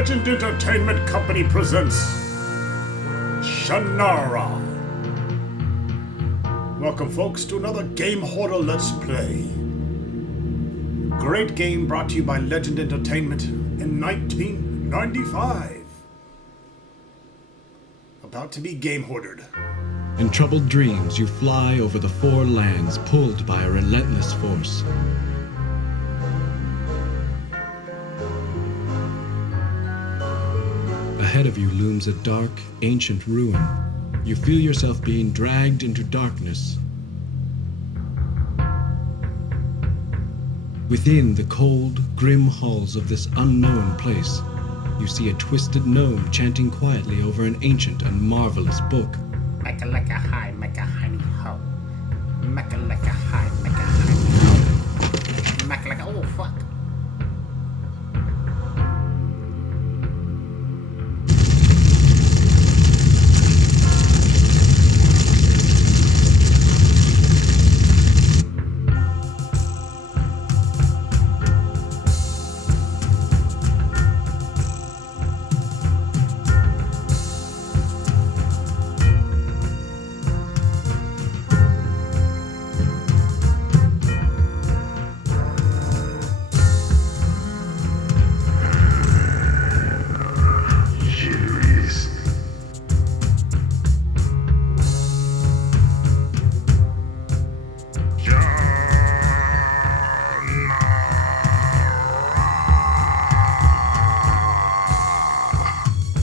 Legend Entertainment Company presents Shannara. Welcome, folks, to another Game Hoarder Let's Play. Great game brought to you by Legend Entertainment in 1995. About to be game hoardered. In troubled dreams, you fly over the four lands, pulled by a relentless force. Ahead of you looms a dark, ancient ruin. You feel yourself being dragged into darkness. Within the cold, grim halls of this unknown place, you see a twisted gnome chanting quietly over an ancient and marvelous book. Mecca lecca hi, mecca honey ho. Mecca lecca hi, mecca honey ho. Mecca lecca, oh fuck.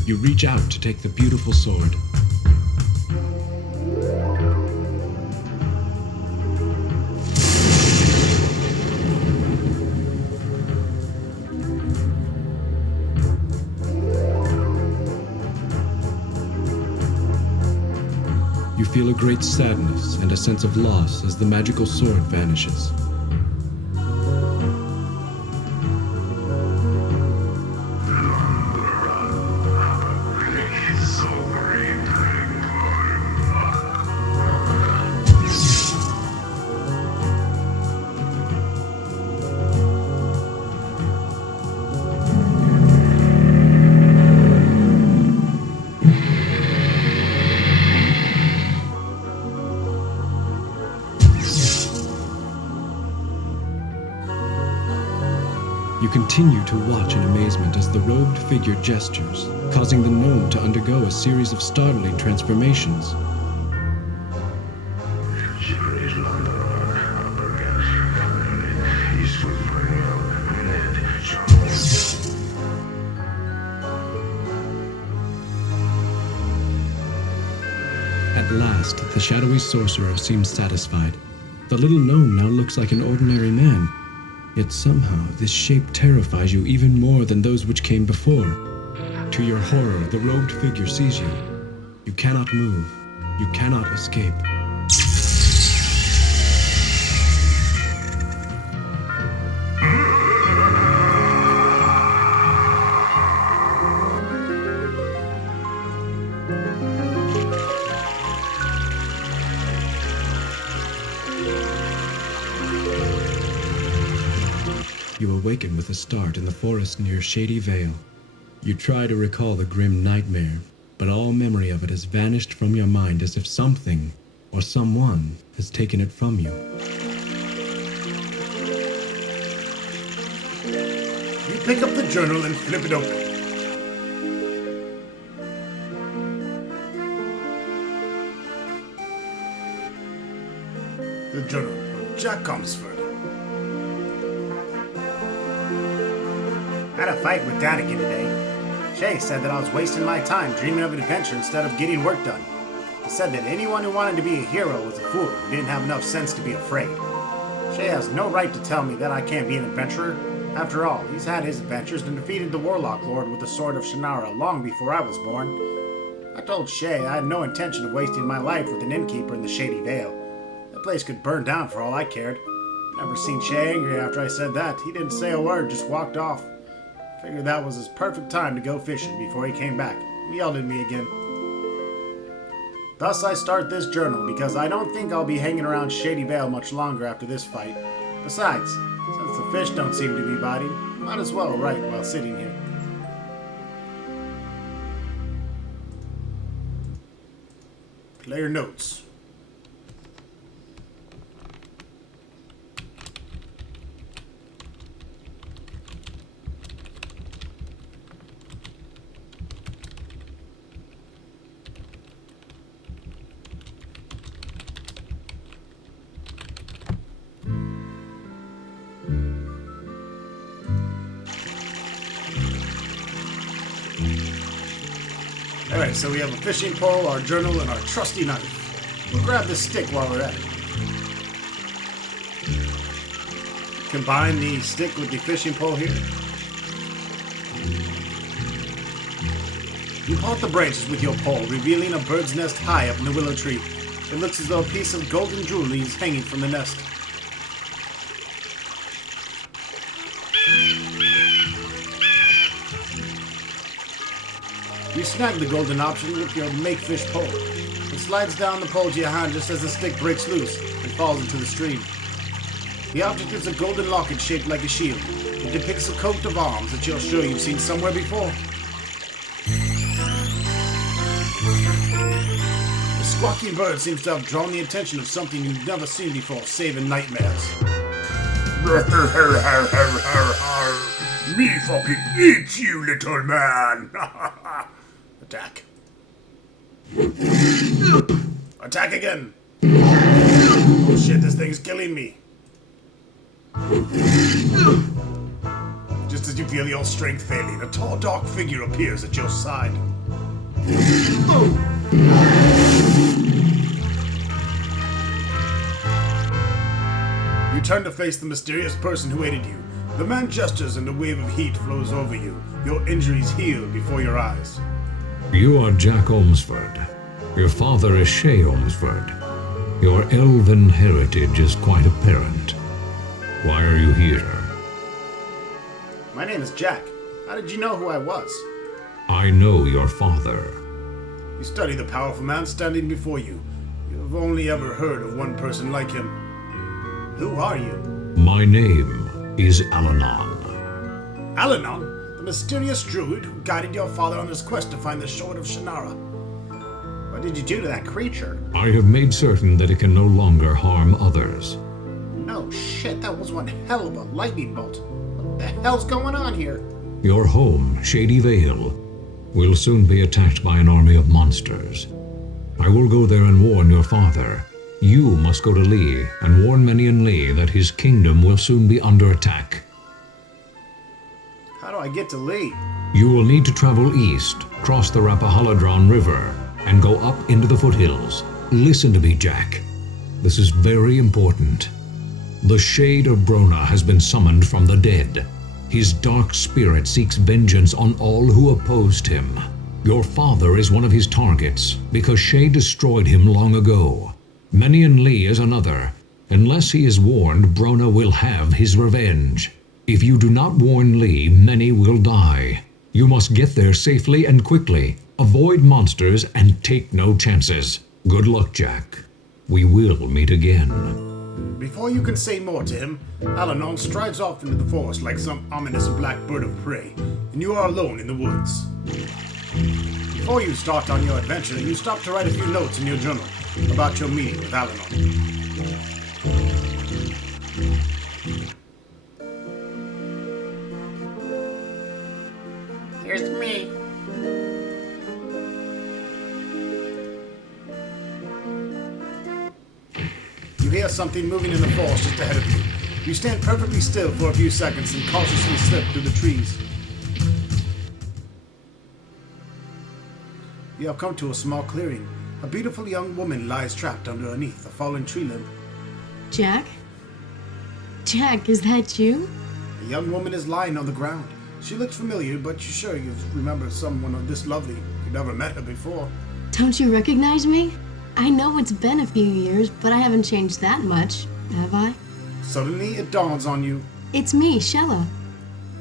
You reach out to take the beautiful sword. You feel a great sadness and a sense of loss as the magical sword vanishes. You continue to watch in amazement as the robed figure gestures, causing the gnome to undergo a series of startling transformations. At last, the shadowy sorcerer seems satisfied. The little gnome now looks like an ordinary man. Yet somehow, this shape terrifies you even more than those which came before. To your horror, the robed figure sees you. You cannot move. You cannot escape. You awaken with a start in the forest near Shady Vale. You try to recall the grim nightmare, but all memory of it has vanished from your mind as if something or someone has taken it from you. You pick up the journal and flip it open. The journal of Jack Comsford. I had a fight with Danica today. Shay said that I was wasting my time dreaming of an adventure instead of getting work done. He said that anyone who wanted to be a hero was a fool who didn't have enough sense to be afraid. Shay has no right to tell me that I can't be an adventurer. After all, he's had his adventures and defeated the Warlock Lord with the Sword of Shannara long before I was born. I told Shay I had no intention of wasting my life with an innkeeper in the Shady Vale. That place could burn down for all I cared. Never seen Shay angry after I said that. He didn't say a word, just walked off. Figured that was his perfect time to go fishing before he came back. He yelled at me again. Thus I start this journal because I don't think I'll be hanging around Shady Vale much longer after this fight. Besides, since the fish don't seem to be biting, might as well write while sitting here. Player notes. Alright, so we have a fishing pole, our journal, and our trusty knife. We'll grab this stick while we're at it. Combine the stick with the fishing pole here. You part the branches with your pole, revealing a bird's nest high up in the willow tree. It looks as though a piece of golden jewelry is hanging from the nest. You snag the golden option with your make-fish pole. It slides down the pole to your hand just as the stick breaks loose and falls into the stream. The object is a golden locket shaped like a shield. It depicts a coat of arms that you're sure you've seen somewhere before. The squawking bird seems to have drawn the attention of something you've never seen before, save in nightmares. Me fucking eat you, little man! Attack. Attack again! Oh shit, this thing's killing me. Just as you feel your strength failing, a tall, dark figure appears at your side. You turn to face the mysterious person who aided you. The man gestures and a wave of heat flows over you. Your injuries heal before your eyes. You are Jack Olmsford. Your father is Shay Olmsford. Your elven heritage is quite apparent. Why are you here? My name is Jack. How did you know who I was? I know your father. You study the powerful man standing before you. You have only ever heard of one person like him. Who are you? My name is Alanon. Alanon, the mysterious druid who guided your father on his quest to find the Sword of Shannara. What did you do to that creature? I have made certain that it can no longer harm others. No shit, that was one hell of a lightning bolt. What the hell's going on here? Your home, Shady Vale, will soon be attacked by an army of monsters. I will go there and warn your father. You must go to Lee and warn Menion Lee that his kingdom will soon be under attack. How do I get to Lee? You will need to travel east, cross the Rappahalladran River, and go up into the foothills. Listen to me, Jack. This is very important. The Shade of Brona has been summoned from the dead. His dark spirit seeks vengeance on all who opposed him. Your father is one of his targets, because Shay destroyed him long ago. Menion Lee is another. Unless he is warned, Brona will have his revenge. If you do not warn Lee, many will die. You must get there safely and quickly. Avoid monsters and take no chances. Good luck, Jack. We will meet again. Before you can say more to him, Alanon strides off into the forest like some ominous black bird of prey, and you are alone in the woods. Before you start on your adventure, you stop to write a few notes in your journal about your meeting with Alanon. Here's me. You hear something moving in the forest just ahead of you. You stand perfectly still for a few seconds and cautiously slip through the trees. You have come to a small clearing. A beautiful young woman lies trapped underneath a fallen tree limb. Jack? Jack, is that you? The young woman is lying on the ground. She looks familiar, but you're sure you remember someone this lovely. You've never met her before. Don't you recognize me? I know it's been a few years, but I haven't changed that much, have I? Suddenly, it dawns on you. It's me, Shella.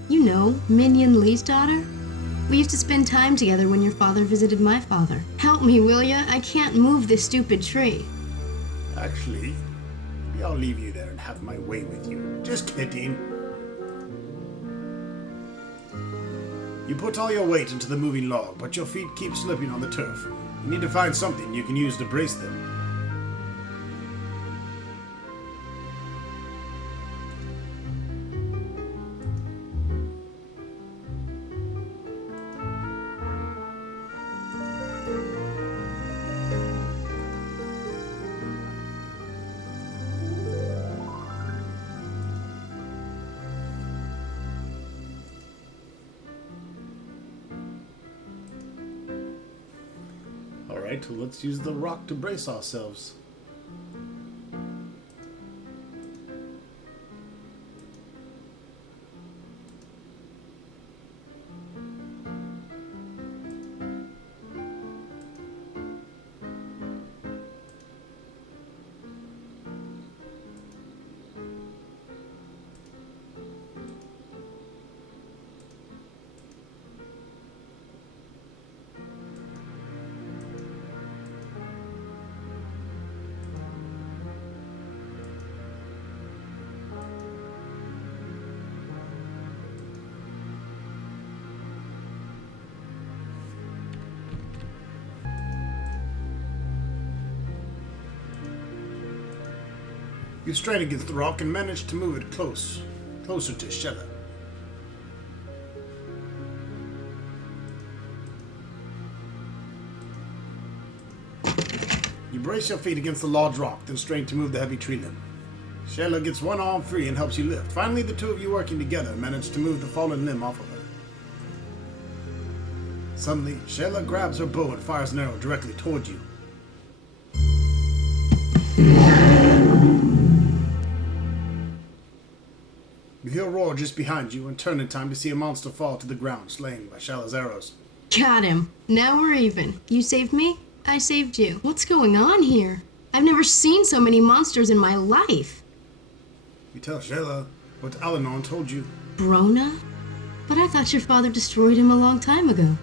You know, Minion Lee's daughter? We used to spend time together when your father visited my father. Help me, will ya? I can't move this stupid tree. Actually, maybe I'll leave you there and have my way with you. Just kidding. You put all your weight into the moving log, but your feet keep slipping on the turf. You need to find something you can use to brace them. Alright, let's use the rock to brace ourselves. You strain against the rock and manage to move it closer to Shella. You brace your feet against the large rock, then strain to move the heavy tree limb. Shella gets one arm free and helps you lift. Finally, the two of you working together manage to move the fallen limb off of her. Suddenly, Shella grabs her bow and fires an arrow directly toward you. You hear a roar just behind you and turn in time to see a monster fall to the ground, slain by Shella's arrows. Got him. Now we're even. You saved me, I saved you. What's going on here? I've never seen so many monsters in my life. You tell Shella what Alanon told you. Brona? But I thought your father destroyed him a long time ago.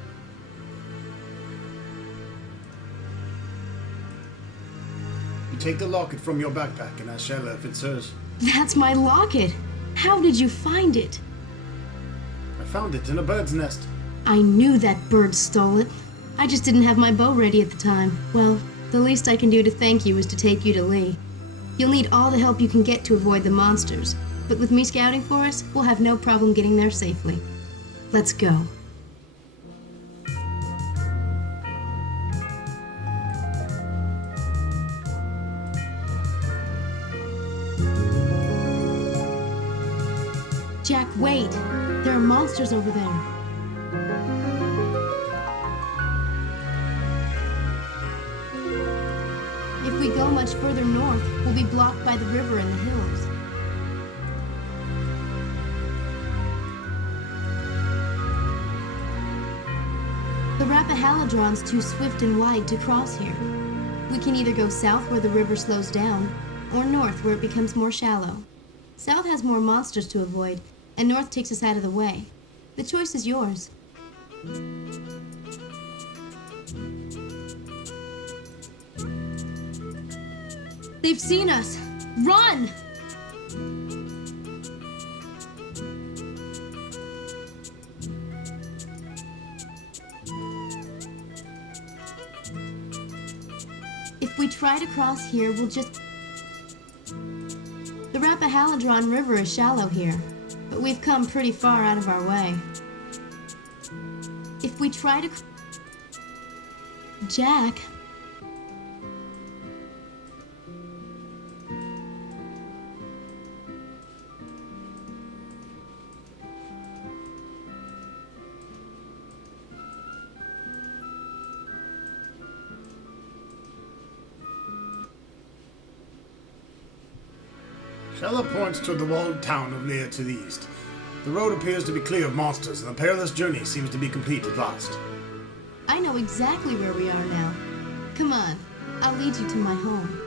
You take the locket from your backpack and ask Shella if it's hers. That's my locket. How did you find it? I found it in a bird's nest. I knew that bird stole it. I just didn't have my bow ready at the time. Well, the least I can do to thank you is to take you to Lee. You'll need all the help you can get to avoid the monsters, but with me scouting for us, we'll have no problem getting there safely. Let's go. Jack, wait! There are monsters over there. If we go much further north, we'll be blocked by the river and the hills. The Rappahalladron's too swift and wide to cross here. We can either go south where the river slows down, or north where it becomes more shallow. South has more monsters to avoid, and north takes us out of the way. The choice is yours. They've seen us! Run! If we try to cross here, we'll just... The Rappahalladron River is shallow here, but we've come pretty far out of our way. If we try to... Jack... Shella points to the walled town of Lear to the east. The road appears to be clear of monsters, and the perilous journey seems to be complete at last. I know exactly where we are now. Come on, I'll lead you to my home.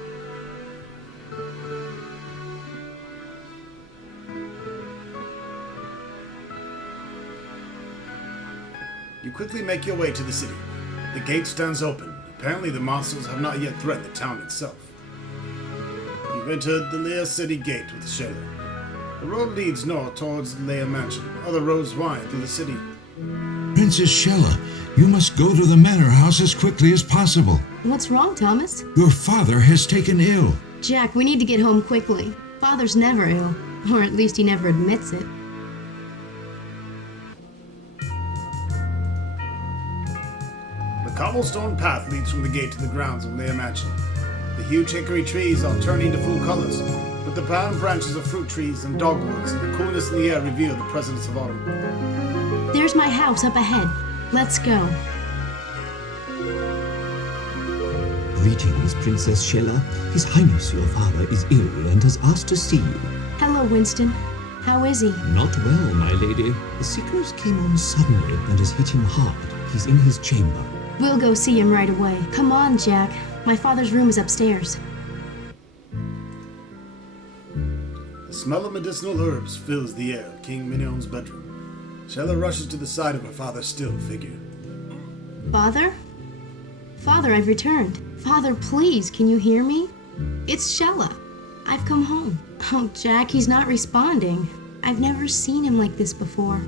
You quickly make your way to the city. The gate stands open. Apparently the monsters have not yet threatened the town itself. You've entered the Lear City Gate with Shella. The road leads north towards the Lear Mansion. Other roads wind through the city. Princess Shella, you must go to the manor house as quickly as possible. What's wrong, Thomas? Your father has taken ill. Jack, we need to get home quickly. Father's never ill, or at least he never admits it. The cobblestone path leads from the gate to the grounds of Leia Mansion. The huge hickory trees are turning to full colors, but the brown branches of fruit trees and dogwoods and the coolness in the air reveal the presence of autumn. There's my house up ahead. Let's go. Greetings, Princess Shella. His Highness, your father, is ill and has asked to see you. Hello, Winston. How is he? Not well, my lady. The sickness came on suddenly and has hit him hard. He's in his chamber. We'll go see him right away. Come on, Jack. My father's room is upstairs. The smell of medicinal herbs fills the air of King Minion's bedroom. Shella rushes to the side of her father's still figure. Father? Father, I've returned. Father, please, can you hear me? It's Shella. I've come home. Oh, Jack, he's not responding. I've never seen him like this before.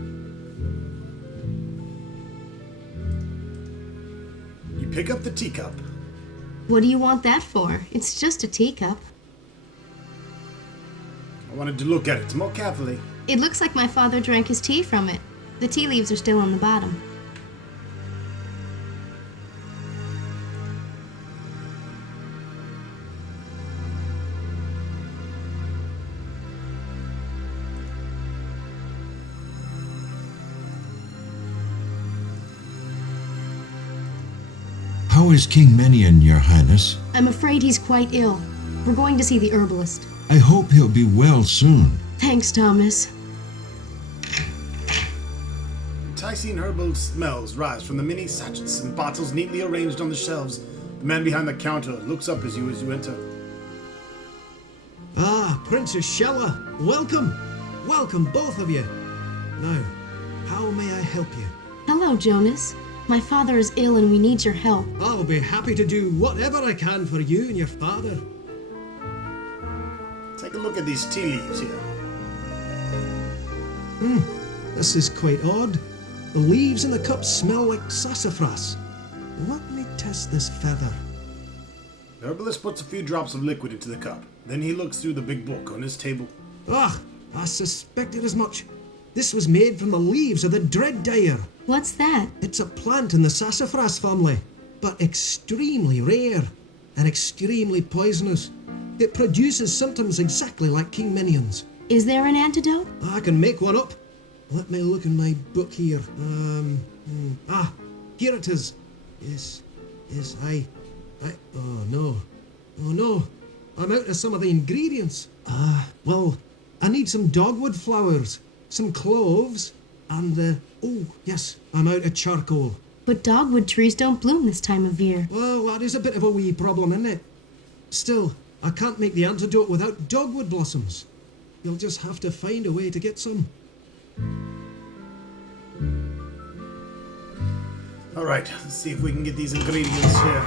You pick up the teacup. What do you want that for? It's just a teacup. I wanted to look at it more carefully. It looks like my father drank his tea from it. The tea leaves are still on the bottom. How is King Menion, your highness? I'm afraid he's quite ill. We're going to see the herbalist. I hope he'll be well soon. Thanks, Thomas. Enticing herbal smells rise from the many sachets and bottles neatly arranged on the shelves. The man behind the counter looks up as you enter. Ah, Princess Shella, welcome. Welcome, both of you. Now, how may I help you? Hello, Jonas. My father is ill and we need your help. I'll be happy to do whatever I can for you and your father. Take a look at these tea leaves here. This is quite odd. The leaves in the cup smell like sassafras. Let me test this feather. The herbalist puts a few drops of liquid into the cup. Then he looks through the big book on his table. Ah, I suspected as much. This was made from the leaves of the dread dyer. What's that? It's a plant in the sassafras family, but extremely rare and extremely poisonous. It produces symptoms exactly like King Minion's. Is there an antidote? I can make one up. Let me look in my book here. Here it is. Yes, oh no. I'm out of some of the ingredients. Well, I need some dogwood flowers, some cloves, and, oh, yes, I'm out of charcoal. But dogwood trees don't bloom this time of year. Well, that is a bit of a wee problem, isn't it? Still, I can't make the antidote without dogwood blossoms. You'll just have to find a way to get some. Alright, let's see if we can get these ingredients here.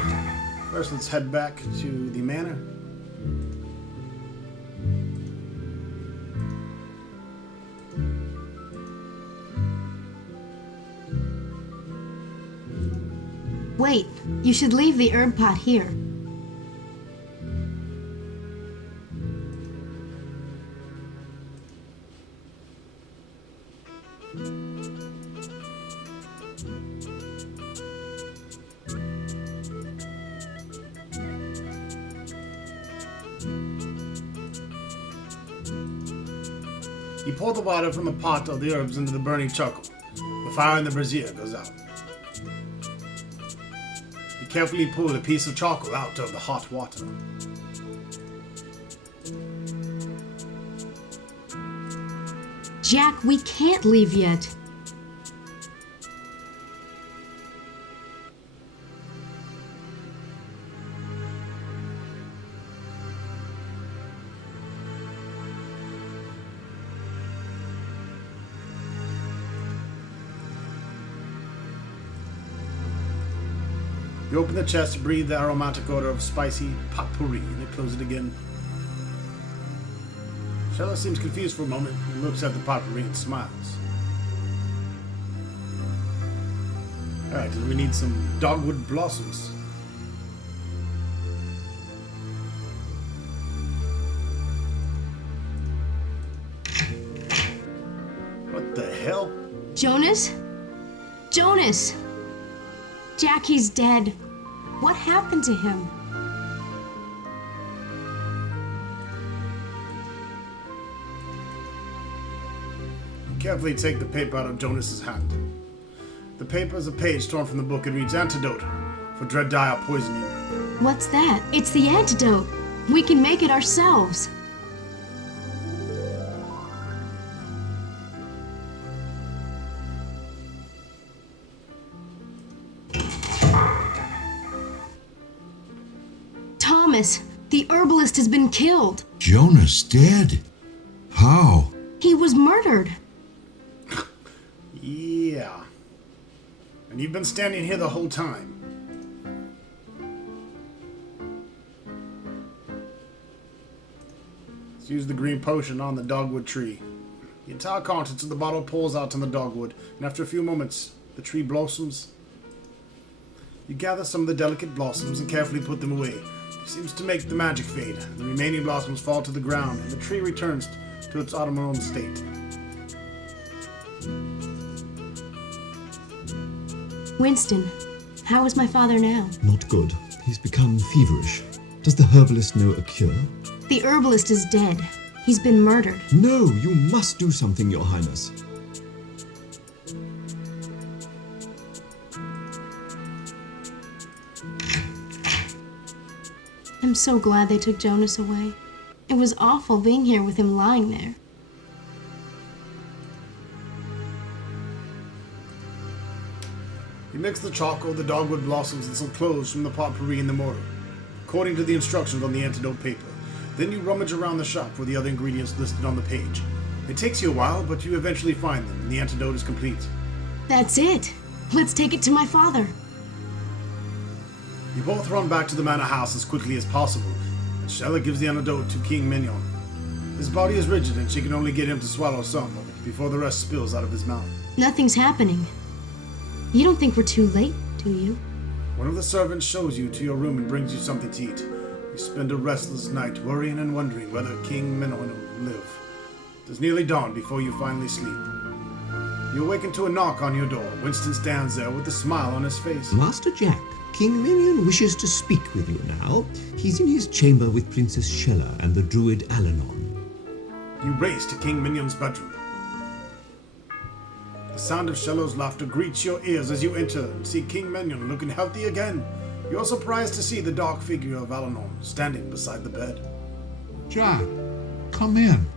First, let's head back to the manor. Wait, you should leave the herb pot here. You pour the water from the pot of the herbs into the burning charcoal. The fire in the brazier goes out. You carefully pull a piece of charcoal out of the hot water. Jack, we can't leave yet. You open the chest to breathe the aromatic odor of spicy potpourri, and you close it again. Shella seems confused for a moment and looks at the potpourri and smiles. Alright, we need some dogwood blossoms. What the hell? Jonas? Jonas! Jackie's dead. What happened to him? Carefully take the paper out of Jonas's hand. The paper is a page torn from the book. It reads antidote for dread dial poisoning. What's that? It's the antidote. We can make it ourselves. Thomas, the herbalist has been killed. Jonas dead? How? He was murdered. Yeah. And you've been standing here the whole time. Let's use the green potion on the dogwood tree. The entire contents of the bottle pours out on the dogwood, and after a few moments, the tree blossoms. You gather some of the delicate blossoms and carefully put them away. It seems to make the magic fade. The remaining blossoms fall to the ground, and the tree returns to its autumnal state. Winston, how is my father now? Not good. He's become feverish. Does the herbalist know a cure? The herbalist is dead. He's been murdered. No, you must do something, Your Highness. I'm so glad they took Jonas away. It was awful being here with him lying there. You mix the charcoal, the dogwood blossoms, and some cloves from the potpourri in the mortar, according to the instructions on the antidote paper. Then you rummage around the shop for the other ingredients listed on the page. It takes you a while, but you eventually find them, and the antidote is complete. That's it. Let's take it to my father. You both run back to the manor house as quickly as possible, and Shella gives the antidote to King Mignon. His body is rigid, and she can only get him to swallow some of it before the rest spills out of his mouth. Nothing's happening. You don't think we're too late, do you? One of the servants shows you to your room and brings you something to eat. You spend a restless night worrying and wondering whether King Mignon will live. It is nearly dawn before you finally sleep. You awaken to a knock on your door. Winston stands there with a smile on his face. Master Jack, King Minion wishes to speak with you now. He's in his chamber with Princess Shella and the druid Alanon. You race to King Mignon's bedroom. The sound of Shella's laughter greets your ears as you enter and see King Mignon looking healthy again. You're surprised to see the dark figure of Alanon standing beside the bed. Jack, come in.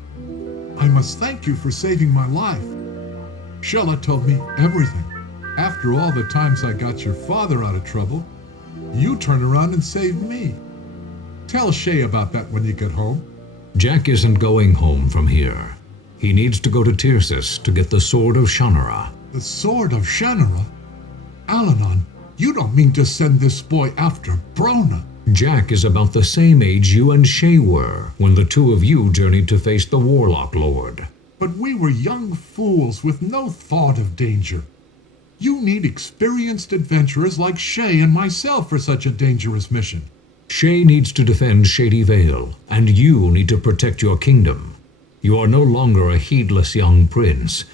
I must thank you for saving my life. Shella told me everything. After all the times I got your father out of trouble, you turned around and saved me. Tell Shay about that when you get home. Jack isn't going home from here. He needs to go to Tircis to get the Sword of Shannara. The Sword of Shannara? Alanon, you don't mean to send this boy after Brona? Jack is about the same age you and Shay were when the two of you journeyed to face the Warlock Lord. But we were young fools with no thought of danger. You need experienced adventurers like Shay and myself for such a dangerous mission. Shay needs to defend Shady Vale, and you need to protect your kingdom. You are no longer a heedless young prince.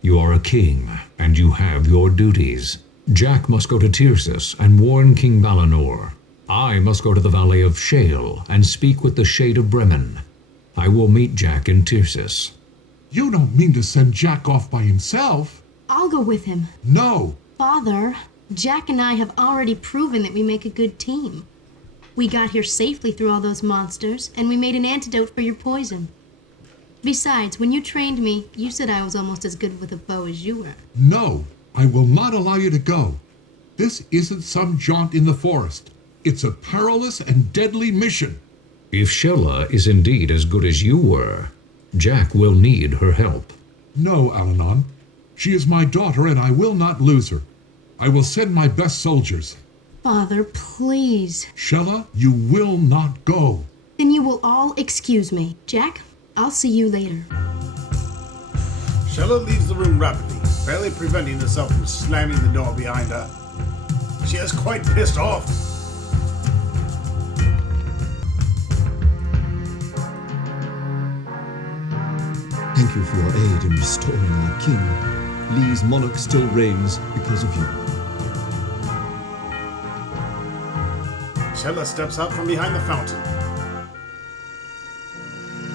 You are a king, and you have your duties. Jack must go to Tircis and warn King Balinor. I must go to the Valley of Shale and speak with the Shade of Bremen. I will meet Jack in Tircis. You don't mean to send Jack off by himself? I'll go with him. No. Father, Jack and I have already proven that we make a good team. We got here safely through all those monsters, and we made an antidote for your poison. Besides, when you trained me, you said I was almost as good with a bow as you were. No, I will not allow you to go. This isn't some jaunt in the forest. It's a perilous and deadly mission. If Shella is indeed as good as you were, Jack will need her help. No, Alanon. She is my daughter, and I will not lose her. I will send my best soldiers. Father, please. Shella, you will not go. Then you will all excuse me. Jack, I'll see you later. Shella leaves the room rapidly, barely preventing herself from slamming the door behind her. She is quite pissed off. Thank you for your aid in restoring our king. Lee's monarch still reigns because of you. Shella steps out from behind the fountain.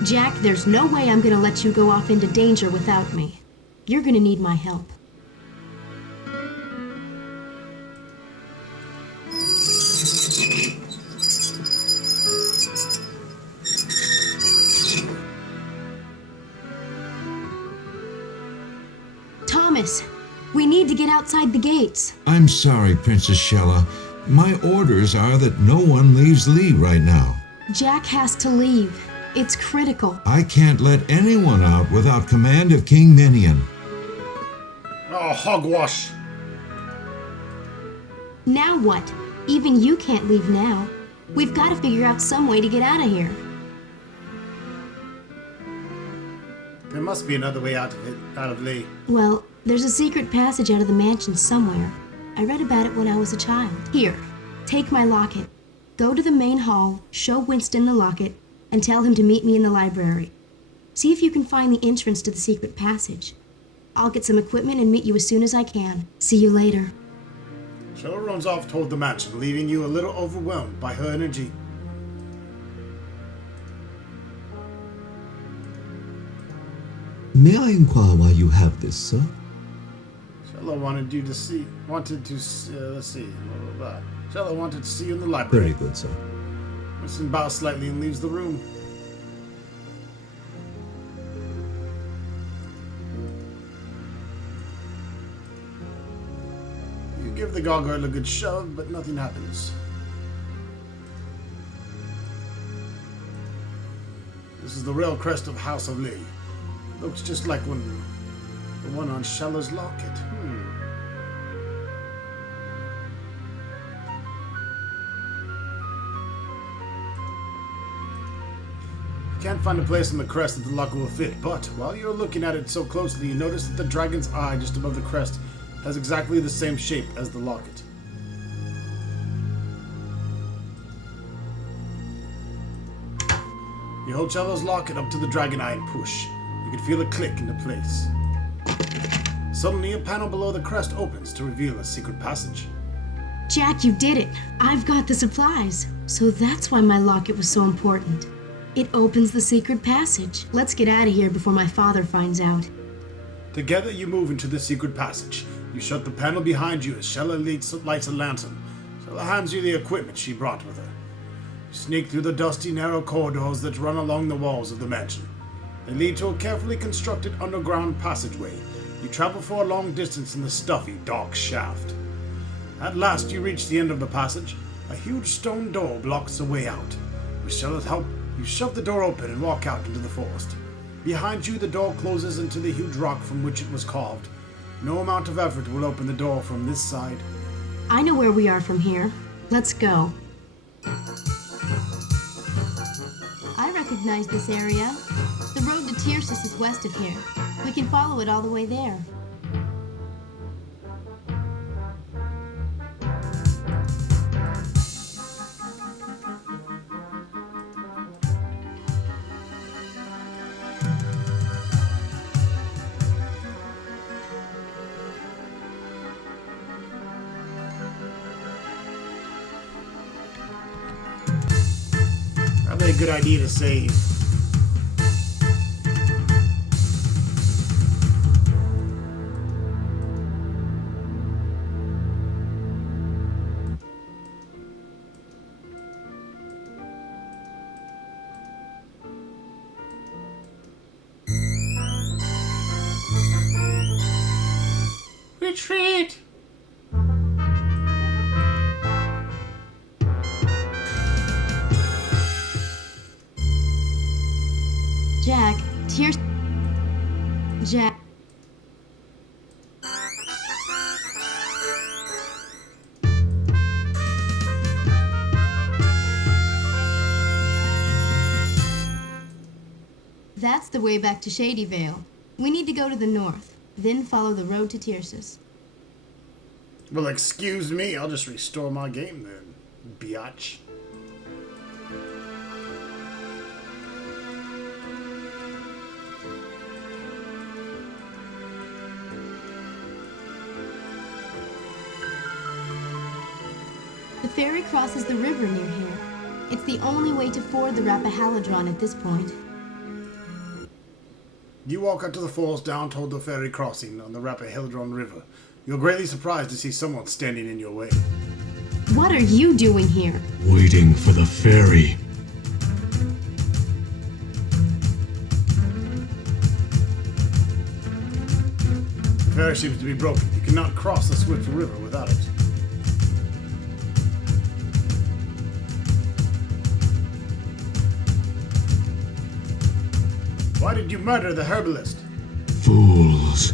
Jack, there's no way I'm gonna let you go off into danger without me. You're gonna need my help. Thomas, we need to get outside the gates. I'm sorry, Princess Shella. My orders are that no one leaves Lee right now. Jack has to leave. It's critical. I can't let anyone out without command of King Minion. Oh, hogwash. Now what? Even you can't leave now. We've got to figure out some way to get out of here. There must be another way out of Lee. Well, there's a secret passage out of the mansion somewhere. I read about it when I was a child. Here, take my locket. Go to the main hall, show Winston the locket, and tell him to meet me in the library. See if you can find the entrance to the secret passage. I'll get some equipment and meet you as soon as I can. See you later. Shella runs off toward the mansion, leaving you a little overwhelmed by her energy. May I inquire why you have this, sir? Shella wanted to see you in the library. Very good, sir. Winston bows slightly and leaves the room. You give the gargoyle a good shove, but nothing happens. This is the real crest of House of Lee. Looks just like the one on Shella's locket. Can't find a place on the crest that the locket will fit, but while you're looking at it so closely, you notice that the dragon's eye just above the crest has exactly the same shape as the locket. You hold Shella's locket up to the dragon eye and push. You can feel it click into place. Suddenly, a panel below the crest opens to reveal a secret passage. Jack, you did it. I've got the supplies. So that's why my locket was so important. It opens the secret passage. Let's get out of here before my father finds out. Together, you move into the secret passage. You shut the panel behind you as Shella lights a lantern. Shella hands you the equipment she brought with her. You sneak through the dusty, narrow corridors that run along the walls of the mansion. They lead to a carefully constructed underground passageway. You travel for a long distance in the stuffy, dark shaft. At last, you reach the end of the passage. A huge stone door blocks the way out. With Shella's help, you shove the door open and walk out into the forest. Behind you, the door closes into the huge rock from which it was carved. No amount of effort will open the door from this side. I know where we are from here. Let's go. I recognize this area. The road to Tyrsis is west of here. We can follow it all the way there. Probably a good idea to save. Retreat! Jack, Jack. That's the way back to Shady Vale. We need to go to the north, then follow the road to Tyrsis. Well, excuse me, I'll just restore my game then, biatch. The ferry crosses the river near here. It's the only way to ford the Rappahalladron at this point. You walk out to the falls down toward the ferry crossing on the Rappahalladron River. You're greatly surprised to see someone standing in your way. What are you doing here? Waiting for the ferry. The ferry seems to be broken. You cannot cross the swift river without it. Why did you murder the herbalist? Fools.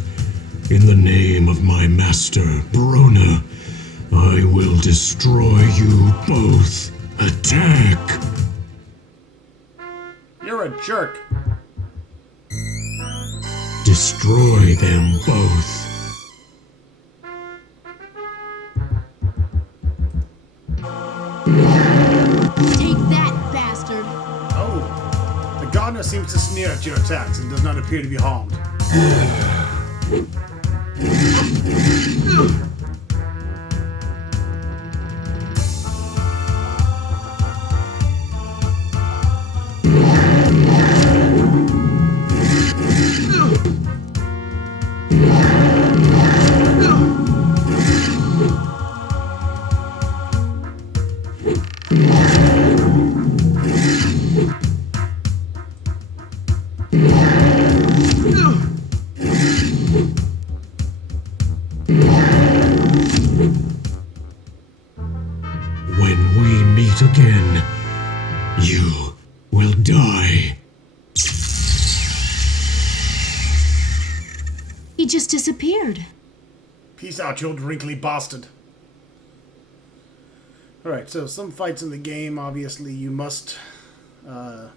In the name of my master, Brona, I will destroy you both. Attack! You're a jerk. Destroy them both. Take that, bastard! Oh, the gardener seems to sneer at your attacks and does not appear to be harmed. When we meet again, you will die. He just disappeared. Peace out, you old wrinkly bastard. Alright, so some fights in the game, obviously, you must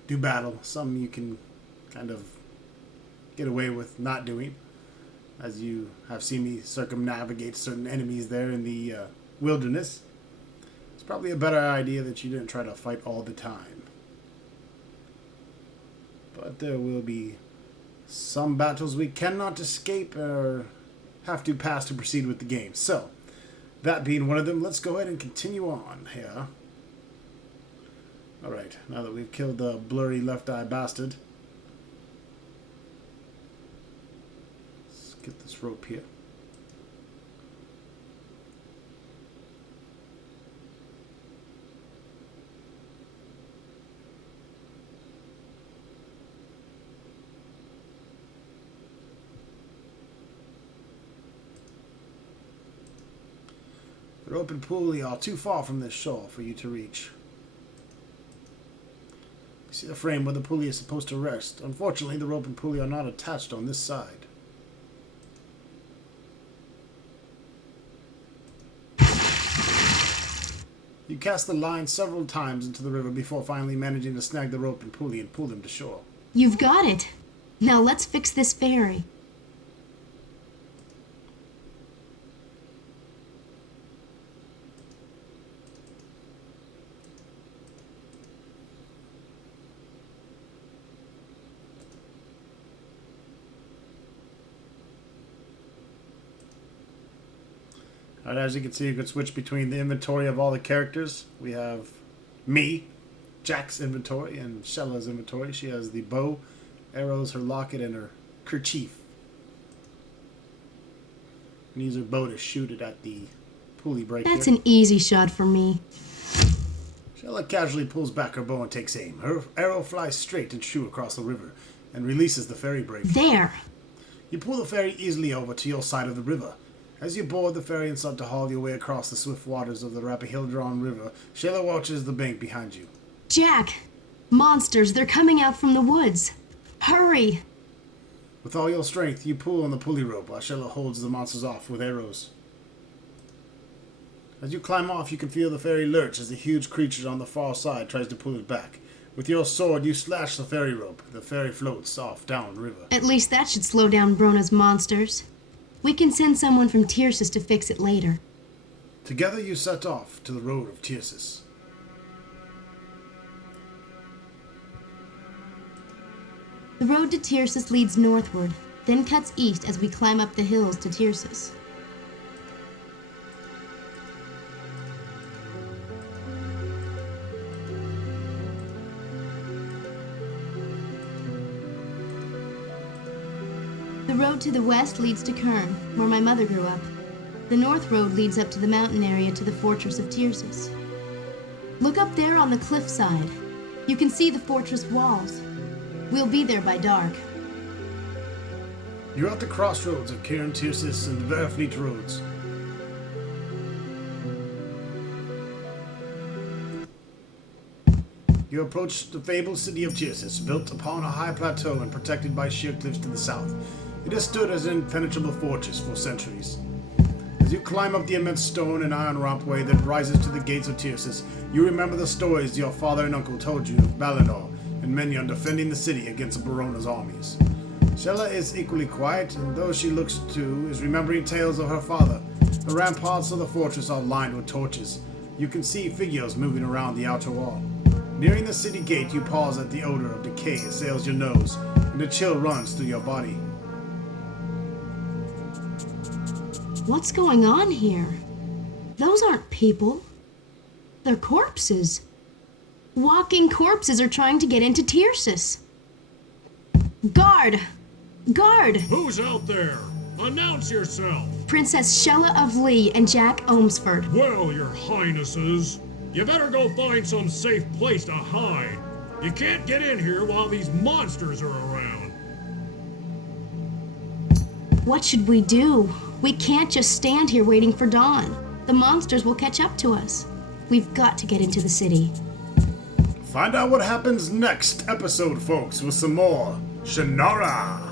do battle. Some you can kind of get away with not doing, as you have seen me circumnavigate certain enemies there in the wilderness. It's probably a better idea that you didn't try to fight all the time. But there will be some battles we cannot escape or have to pass to proceed with the game. So, that being one of them, let's go ahead and continue on here. Alright, now that we've killed the blurry left-eye bastard, let's get this rope here. The rope and pulley are too far from this shore for you to reach. You see the frame where the pulley is supposed to rest. Unfortunately, the rope and pulley are not attached on this side. You cast the line several times into the river before finally managing to snag the rope and pulley and pull them to shore. You've got it. Now let's fix this ferry. Alright, as you can see, you can switch between the inventory of all the characters. We have me, Jack's inventory, and Shella's inventory. She has the bow, arrows, her locket, and her kerchief. And use her bow to shoot it at the pulley break That's here. an easy shot for me. Shella casually pulls back her bow and takes aim. Her arrow flies straight and true across the river and releases the ferry break. There. You pull the ferry easily over to your side of the river. As you board the ferry and start to haul your way across the swift waters of the Rappahalladron River, Shayla watches the bank behind you. Jack! Monsters, they're coming out from the woods. Hurry! With all your strength, you pull on the pulley rope while Shayla holds the monsters off with arrows. As you climb off, you can feel the ferry lurch as the huge creature on the far side tries to pull it back. With your sword, you slash the ferry rope. The ferry floats off down river. At least that should slow down Brona's monsters. We can send someone from Tyrsis to fix it later. Together you set off to the road of Tircis. The road to Tircis leads northward, then cuts east as we climb up the hills to Tircis. The road to the west leads to Kern, where my mother grew up. The north road leads up to the mountain area to the fortress of Tircis. Look up there on the cliffside. You can see the fortress walls. We'll be there by dark. You're at the crossroads of Cairn, Tircis, and the Verfleet roads. You approach the fabled city of Tircis, built upon a high plateau and protected by sheer cliffs to the south. It has stood as an impenetrable fortress for centuries. As you climb up the immense stone and iron rampway that rises to the gates of Tircis, you remember the stories your father and uncle told you of Balinor and Menyon defending the city against Barona's armies. Shella is equally quiet, and though she looks to is remembering tales of her father. The ramparts of the fortress are lined with torches. You can see figures moving around the outer wall. Nearing the city gate, you pause as the odor of decay assails your nose, and a chill runs through your body. What's going on here? Those aren't people. They're corpses. Walking corpses are trying to get into Tircis. Guard! Guard! Who's out there? Announce yourself! Princess Shella of Lee and Jack Ohmsford. Well, your highnesses, you better go find some safe place to hide. You can't get in here while these monsters are around. What should we do? We can't just stand here waiting for dawn. The monsters will catch up to us. We've got to get into the city. Find out what happens next episode, folks, with some more Shannara.